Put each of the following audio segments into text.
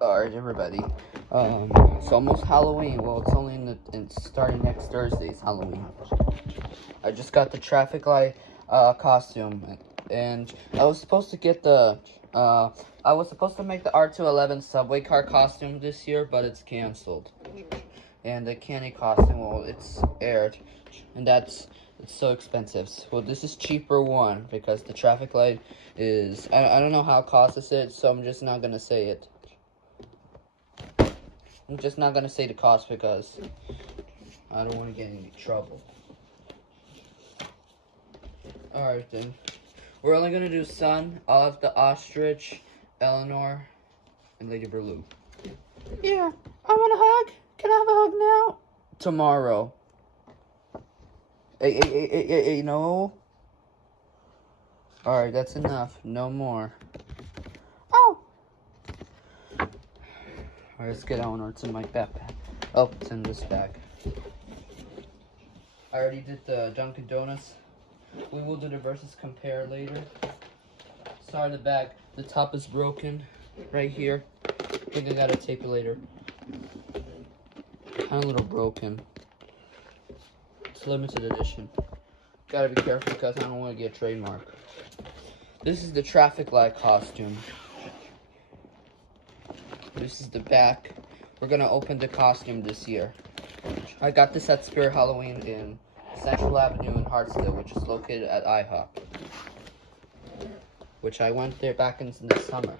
Alright, everybody. It's almost Halloween. Well, it's starting next Thursday's Halloween. I just got the traffic light costume, and I was supposed to get I was supposed to make the R211 subway car costume this year, but it's canceled. And the candy costume, well, it's aired, and it's so expensive. Well, this is cheaper one because the traffic light is, I don't know how it costs it, so I'm just not gonna say it. I'm just not gonna say the cost because I don't want to get in any trouble. Alright then. We're only gonna do Son, Olive the Ostrich, Elinor, and Lady Berlou. Yeah, I want a hug. Can I have a hug now? Tomorrow. Hey, no. Alright, that's enough. No more. Oh. Alright, let's get Elinor. It's in my backpack. Oh, it's in this bag. I already did the Dunkin' Donuts. We will do the versus compare later. Sorry, the bag. The top is broken right here. I think I gotta tape it later. Kind of a little broken. It's limited edition. Gotta be careful because I don't want to get trademark. This is the traffic light costume. This is the back. We're gonna open the costume this year. I got this at Spirit Halloween in Central Avenue in Hartsdale, which is located at IHOP. Which I went there back in the summer.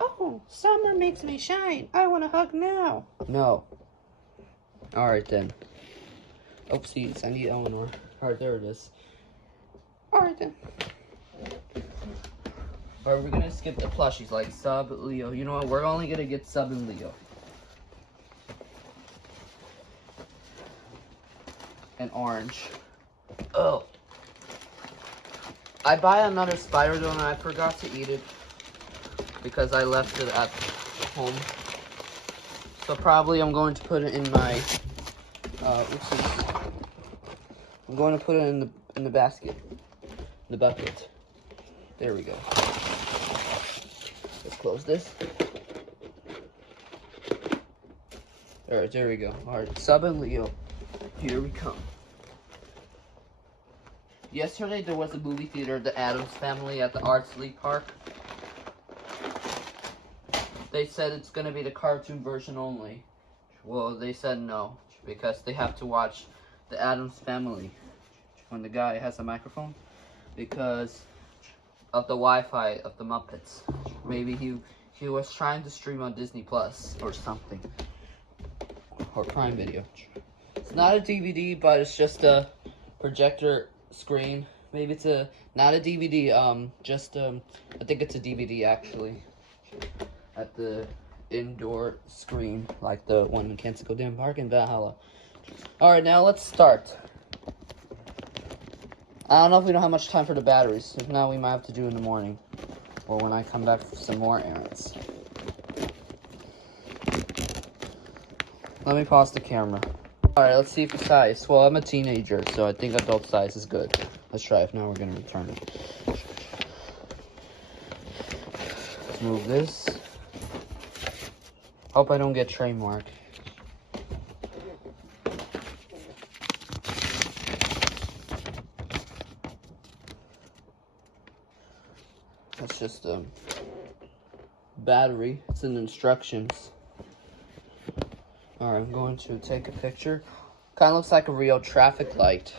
Oh, summer makes me shine. I want a hug now. No. Alright then. Oopsies, I need Elinor. Alright, there it is. Alright then. Alright, we're gonna skip the plushies like Sub, Leo. You know what? We're only gonna get Sub and Leo. And Orange. Oh. I buy another spider donut and I forgot to eat it because I left it at home. So probably I'm going to put it in my oopsies. I'm going to put it in the basket. The bucket. There we go. Let's close this. Alright, there we go. Alright, Sub and Leo. Here we come. Yesterday there was a movie theater, The Addams Family, at the Arts League Park. They said it's gonna be the cartoon version only. Well, they said no, because they have to watch The Addams Family when the guy has a microphone, because of the Wi-Fi of the Muppets. Maybe he was trying to stream on Disney Plus or something, or Prime Video. It's not a DVD, but it's just a projector screen. Maybe it's not a DVD, I think it's a DVD actually. At the indoor screen, like the one in Canseco Dam Park in Valhalla. Alright, now let's start. I don't know if we don't have much time for the batteries. If not, we might have to do it in the morning. Or when I come back for some more errands. Let me pause the camera. Alright, let's see for size. Well, I'm a teenager, so I think adult size is good. Let's try it. Now we're going to return it. Let's move this. Hope I don't get trademark. That's just a battery. It's in the instructions. Alright, I'm going to take a picture. Kind of looks like a real traffic light.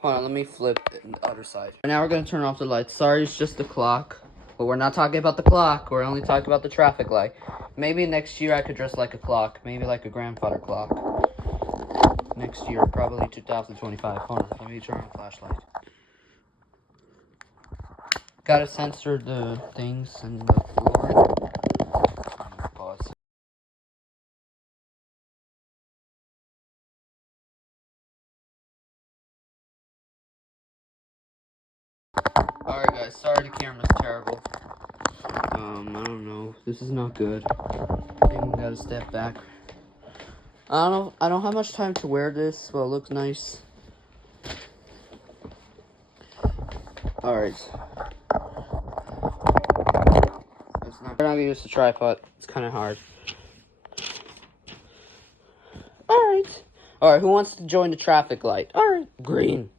Hold on, let me flip it on the other side. And now we're going to turn off the lights. Sorry, it's just the clock. But we're not talking about the clock. We're only talking about the traffic light. Maybe next year I could dress like a clock. Maybe like a grandfather clock. Next year, probably 2025. Hold on, let me turn on the flashlight. Gotta censor the things and the floor. Pause. Alright guys, sorry the camera's terrible. I don't know. This is not good. I think we gotta step back. I don't have much time to wear this. Well, it looks nice. Alright. It's not We're not gonna use the tripod. It's kind of hard. Alright, who wants to join the traffic light? Alright, green.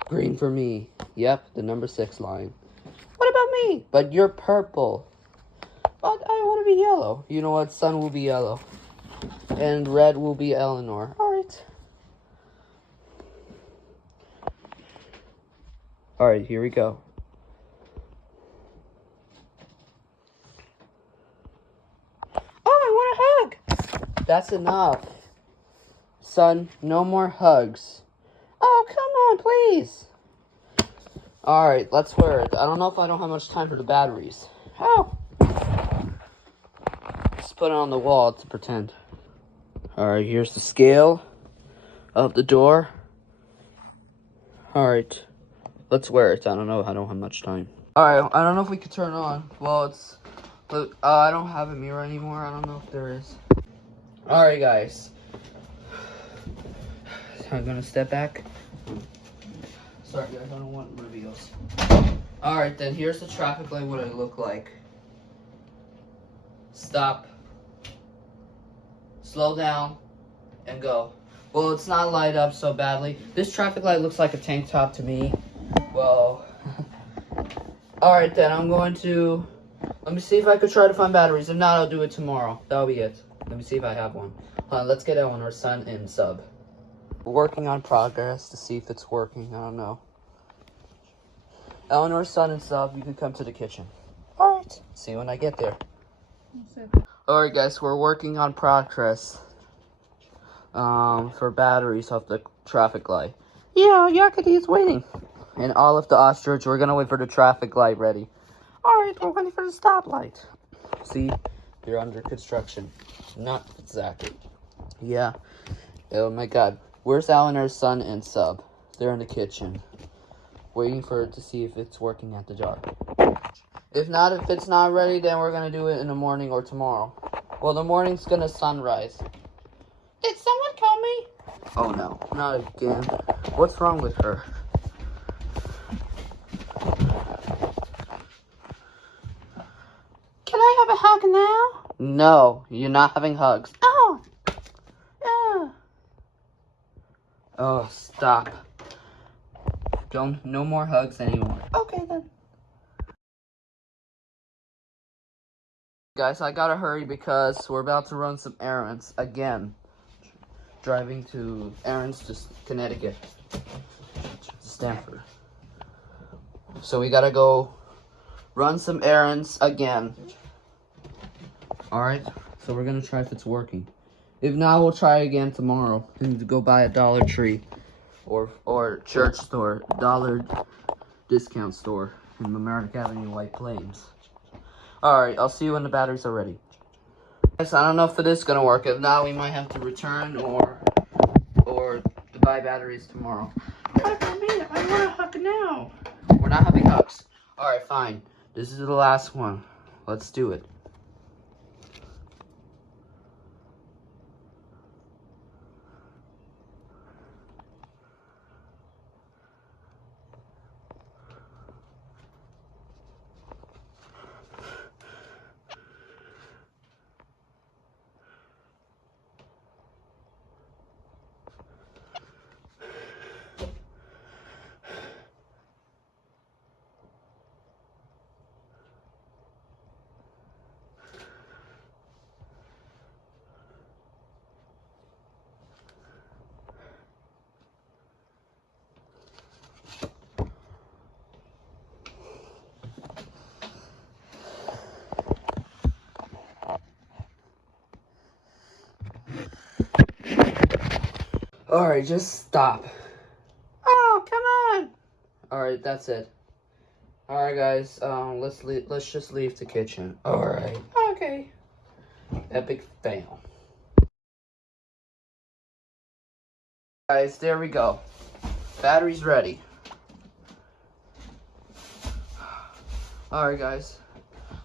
Green for me. Yep, the number 6 line. What about me? But you're purple. But I want to be yellow. You know what? Sun will be yellow. And red will be Elinor. Alright. Alright, here we go. Oh, I want a hug. That's enough. Son, no more hugs. Oh, come on, please. Alright, let's wear it. I don't know if I don't have much time for the batteries. Oh. Let's put it on the wall to pretend. Alright, here's the scale of the door. Alright, let's wear it. I don't know. I don't have much time. Alright, I don't know if we could turn it on. Well, it's... Look, I don't have a mirror anymore. I don't know if there is. Alright, guys. I'm gonna step back. Sorry, guys. I don't want reveals. Alright, then here's the traffic light. What it look like. Stop. Slow down. And go. Well, it's not light up so badly. This traffic light looks like a tank top to me. Well. Alright, then. I'm going to... Let me see if I could try to find batteries. If not, I'll do it tomorrow. That'll be it. Let me see if I have one. Hold on, let's get Elinor, Sun, and Sub. Working on progress to see if it's working. I don't know. Elinor, Sun, and Sub, you can come to the kitchen. Alright. See you when I get there. Alright, guys, we're working on progress. For batteries off the traffic light. Yeah, Yakety is waiting. And all of the ostrich, we're gonna wait for the traffic light ready. Alright, we're waiting for the stoplight. See, you're under construction. Not exactly. Yeah. Oh my god. Where's Elinor's Son and Sub? They're in the kitchen. Waiting for it to see if it's working at the jar. If it's not ready, then we're gonna do it in the morning or tomorrow. Well, the morning's gonna sunrise. Did someone call me? Oh no, not again. What's wrong with her? Can I have a hug now? No, you're not having hugs. Oh. Yeah. Oh, stop. No more hugs anymore. Okay then. Guys, I gotta hurry because we're about to run some errands again. Driving to errands to Connecticut. Stanford. So we gotta go run some errands again. Alright, so we're gonna try if it's working. If not, we'll try again tomorrow. And go buy a Dollar Tree or church store, dollar discount store in Mamaroneck Avenue, White Plains. Alright, I'll see you when the batteries are ready. Guys, I don't know if it is gonna work. If not, we might have to return or buy batteries tomorrow. What about me? I want a hug now. We're not having hugs. Alright, fine. This is the last one. Let's do it. Alright, just stop. Oh, come on. Alright, that's it. Alright, guys, let's just leave the kitchen. Alright. Okay. Epic fail. Guys, there we go. Battery's ready. Alright, guys.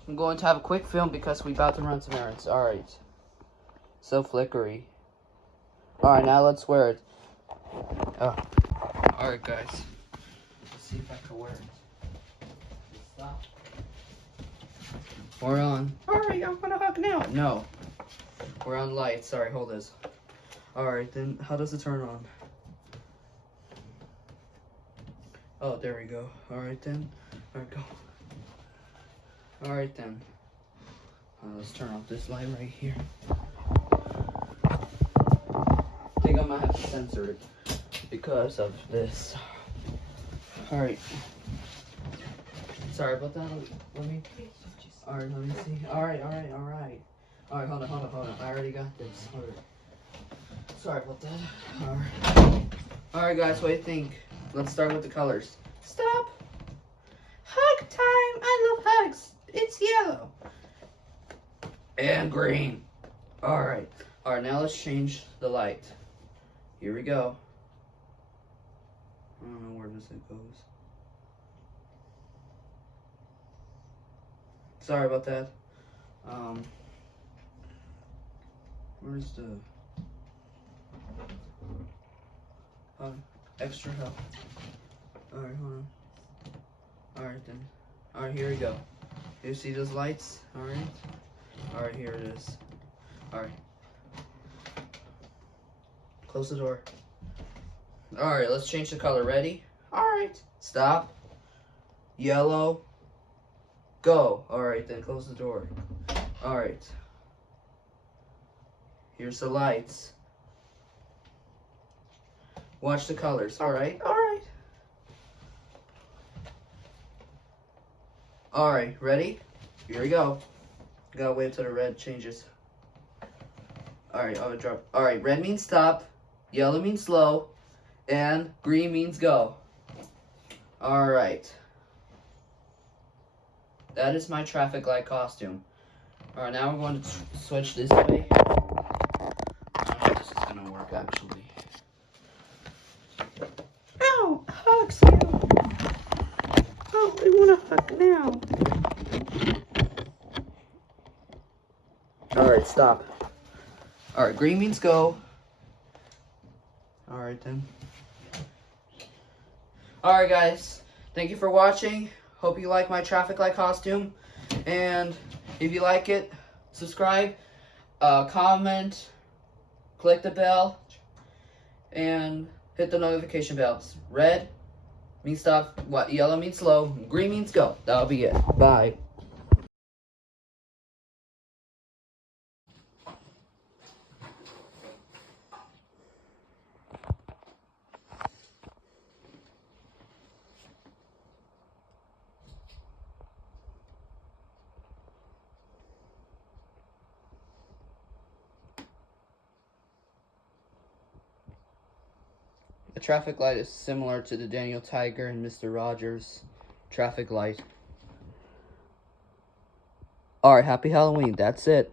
I'm going to have a quick film because we're about to run some errands. Alright. So flickery. Alright, now let's wear it. Oh. Alright, guys. Let's see if I can wear it. Stop. We're on. Alright, I want to hug now. No. We're on light. Sorry, hold this. Alright, then how does it turn on? Oh, there we go. Alright then. Alright, go. Alright then. Let's turn off this light right here. I think I might have to censor it because of this. Alright. Sorry about that. Let me. Alright, let me see. Alright. Alright, hold on. I already got this. Alright. Sorry about that. Alright, guys, what do you think? Let's start with the colors. Stop! Hug time! I love hugs! It's yellow. And green. Alright. Alright, now let's change the light. Here we go. I don't know where this goes. Sorry about that. Where's the extra help? Alright, hold on. Alright then. Alright, here we go. You see those lights? Alright. Alright, here it is. Alright. Close the door. Alright, let's change the color. Ready? Alright. Stop. Yellow. Go. Alright, then close the door. Alright. Here's the lights. Watch the colors. Alright. Alright. Alright, ready? Here we go. Gotta wait till the red changes. Alright, I'll drop. Alright, red means stop, yellow means slow, and green means go. Alright. That is my traffic light costume. Alright, now we're going to switch this way. I don't know if this is gonna work actually. Ow! Hugs you! Oh, I wanna hug now. Alright, stop. Alright, green means go. Alright then. Alright guys, thank you for watching. Hope you like my traffic light costume. And if you like it, subscribe, comment, click the bell, and hit the notification bells. Red means stop, what? Yellow means slow, green means go. That'll be it. Bye. The traffic light is similar to the Daniel Tiger and Mr. Rogers traffic light. Alright, happy Halloween. That's it.